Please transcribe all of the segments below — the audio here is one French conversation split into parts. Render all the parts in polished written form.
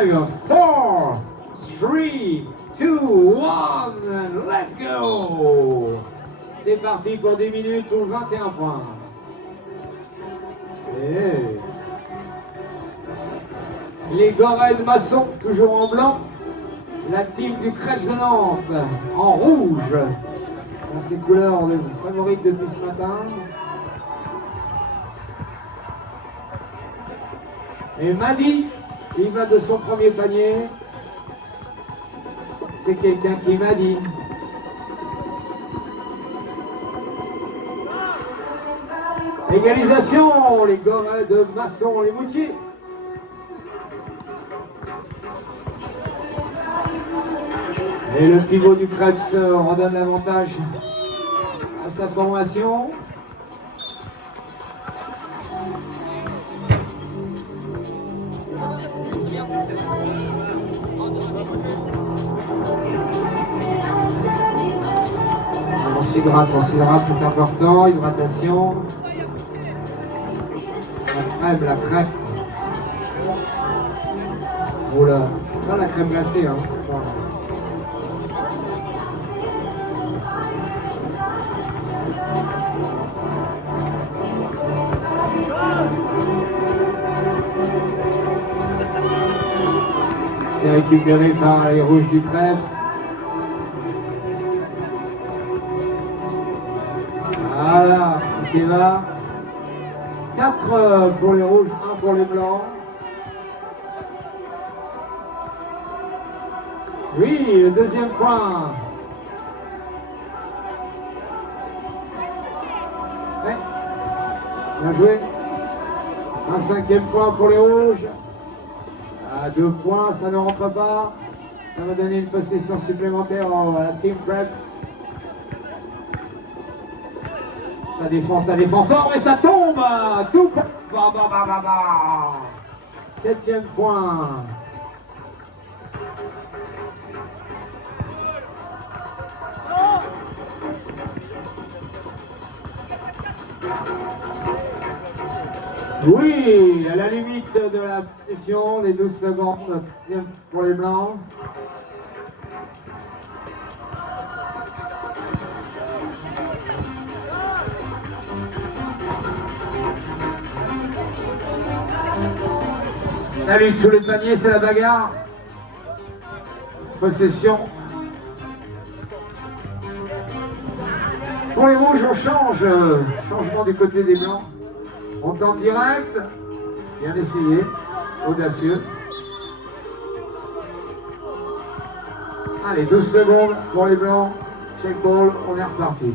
5, 4, 3, 2, 1, let's go! C'est parti pour 10 minutes ou 21 points. Et les Gorel Masson, toujours en blanc. La team du Crêpes de Nantes, en rouge. Dans ses couleurs favorites depuis ce matin. Et Madi, il va de son premier panier. C'est quelqu'un qui m'a dit. Égalisation, les Gorel de Masson, les Moutiers. Et le pivot du Crêpes redonne l'avantage à sa formation. On s'hydrate, c'est important, hydratation. La crème. Oh là, pas la crème glacée, hein. C'est récupéré par les rouges du Crêpes. Voilà, ici va. 4 pour les rouges, 1 pour les blancs. Oui, le deuxième point. Ouais. Bien joué. Un 5e point pour les rouges. À 2 points, ça ne rentre pas. Ça va donner une possession supplémentaire à la Team Crêpes. Ça défend fort et ça tombe. Tout. 7e point. Oui, à la limite de la session, les 12 secondes pour les blancs. La lutte sous les paniers, c'est la bagarre. Possession. Pour les rouges, on change. Changement du côté des blancs. On tente direct. Bien essayé. Audacieux. Allez, 12 secondes pour les blancs. Check ball, on est reparti.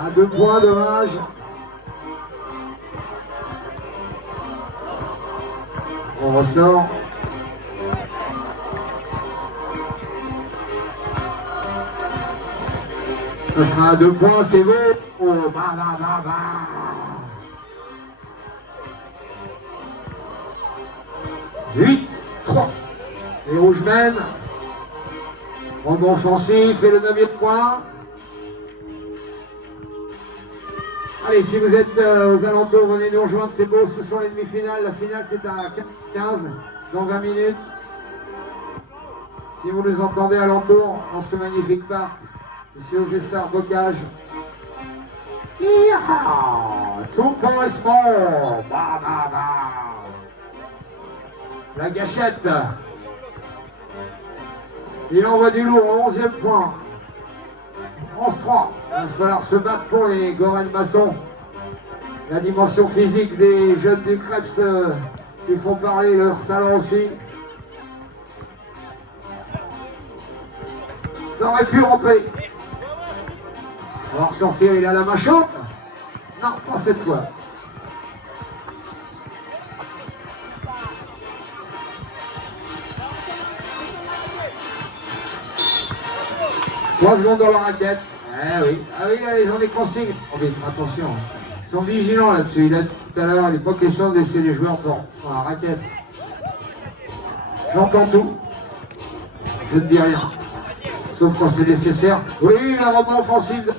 À 2 points, dommage. On ressort. Ça sera à 2 points, c'est beau. Oh, bah. 8, 3. Les rouges mènent. Rebond offensif et le 9e point. Allez, si vous êtes aux alentours, venez nous rejoindre, c'est beau, ce sont les demi-finales. La finale, c'est à 15, dans 20 minutes. Si vous nous entendez alentour, dans ce magnifique parc, ici au Gessard Bocage. Tout correspond. La gâchette. Il envoie du lourd au 11e point. 11-3. Il va falloir se battre pour les Gorel Masson. La dimension physique des jeunes du Crêpes qui font parler leur talent aussi. Ça aurait pu rentrer. On va ressortir, il a la main chaude. Non, pas cette fois. Trois secondes dans la raquette. Eh oui, ah oui, là, ils ont des consignes. Oh, mais attention, ils sont vigilants là-dessus. Il a dit tout à l'heure, il n'est pas question de laisser les joueurs pour la raquette. J'entends tout. Je ne dis rien. Sauf quand c'est nécessaire. Oui, la rebond offensive.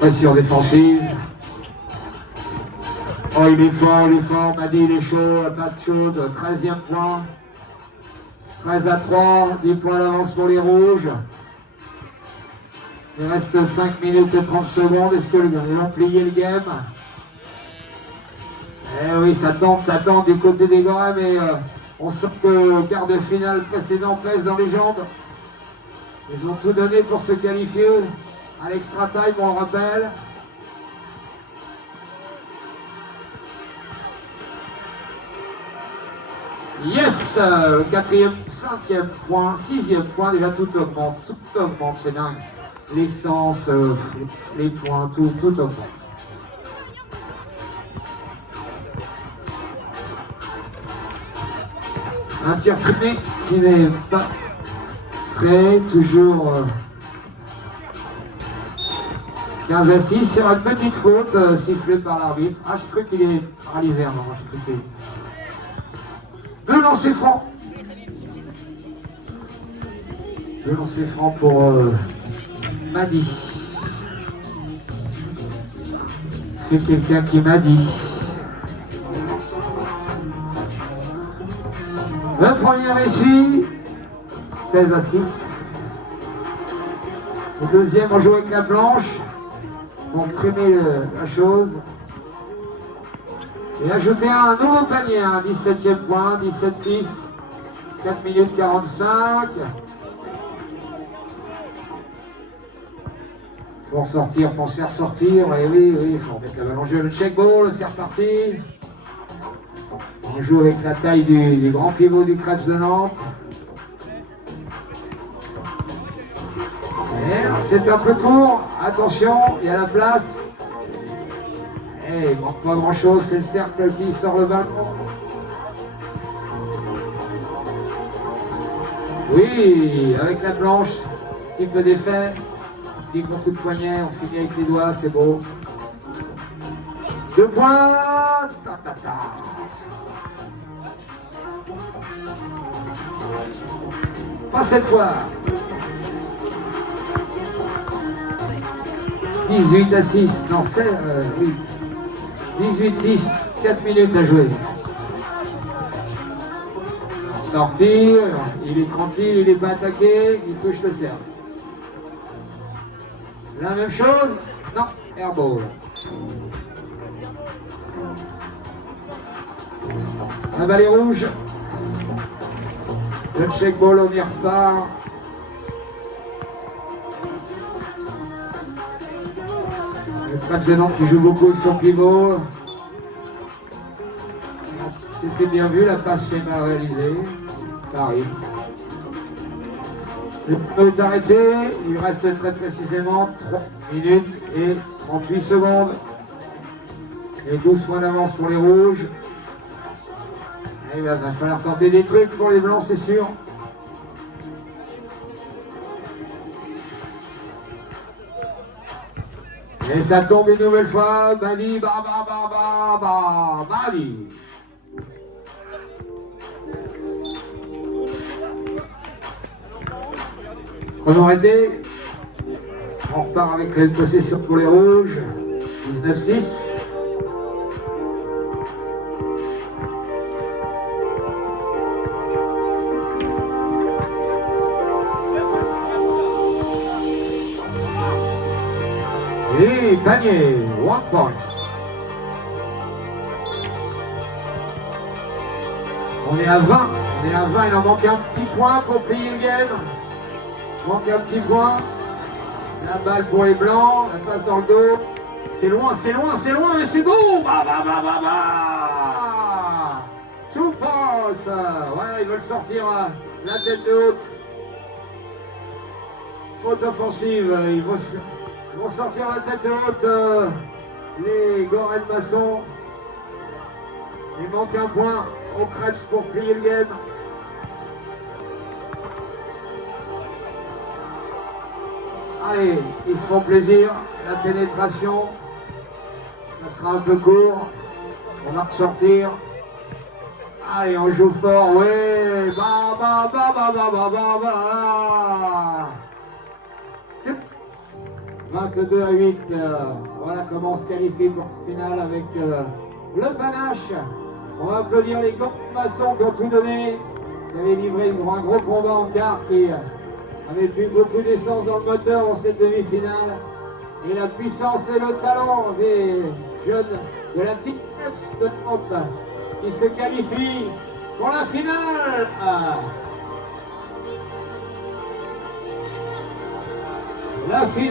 Pression défensive. Oh, il est fort, Madi, il est chaud, patte chaude, 13e point. 13-3, 10 points d'avance pour les rouges. Il reste 5 minutes et 30 secondes. Est-ce que ils vont plier le game? Eh oui, ça tente du côté des Gorins, mais on sent que le quart de finale précédent pèse dans les jambes. Ils ont tout donné pour se qualifier à l'extra time, on le rappelle. Yes, le 4e, 5e point, 6e point, déjà tout augmente, c'est dingue. L'essence, les points, tout augmente. Un tir primé qui n'est pas prêt, toujours 15 à 6 sur une petite faute sifflée par l'arbitre. Ah, je crois qu'il est paralysé, non, je crois que deux lancers francs. Deux lancers francs pour Madi. C'est quelqu'un qui m'a dit. Le premier réussi, 16 à 6. Le deuxième, on joue avec la planche pour primer la chose. Et ajouter un nouveau panier, un 17e point, 17-6, 4 minutes 45. Pour sortir, penser à ressortir, et oui, il faut remettre la balle en jeu. Le check ball, c'est reparti. On joue avec la taille du grand pivot du Krebs de Nantes. C'est un peu court, attention, il y a la place. Et il ne manque pas grand chose, c'est le cercle qui sort le ballon. Oui, avec la planche, petit peu d'effet, petit coup de poignet, on finit avec les doigts, c'est beau. 2 points, Pas cette fois. 18 à 6, non, c'est, oui. 18-6, 4 minutes à jouer. Sortir, il est tranquille, il n'est pas attaqué, il touche le cercle. La même chose, non, airball. Un balai rouge. Le check ball, on y repart. Le Krebs de Nantes qui joue beaucoup avec son pivot. C'était bien vu, la passe s'est mal réalisée. Ça arrive. Le temps est arrêté. Il reste très précisément 3 minutes et 38 secondes. Et 12 points d'avance pour les rouges. Et il va falloir tenter des trucs pour les blancs, c'est sûr. Et ça tombe une nouvelle fois. Madi, Madi. Chrono arrêté. On repart avec la possession pour les rouges. 19-6. Et panier, 1 point. On est à 20, il en manque un petit point pour plier le game. Il manque un petit point. La balle pour les blancs, la passe dans le dos. C'est loin, mais c'est bon. Tout passe. Ouais, ils veulent sortir la tête de haute. Faute offensive, ils vont sortir la tête haute, les Gorins de Masson. Il manque un point au Krebs pour plier le game. Allez, ils se font plaisir. La pénétration, ça sera un peu court. On va ressortir. Allez, on joue fort, ouais. 22 à 8. Voilà comment on se qualifie pour le final avec le panache. On va applaudir les maçons qui ont tout donné, qui avaient livré un gros combat en quart, qui avait plus beaucoup d'essence dans le moteur dans cette demi-finale. Et la puissance et le talent des jeunes de la Team F de Nantes qui se qualifient pour la finale. La finale.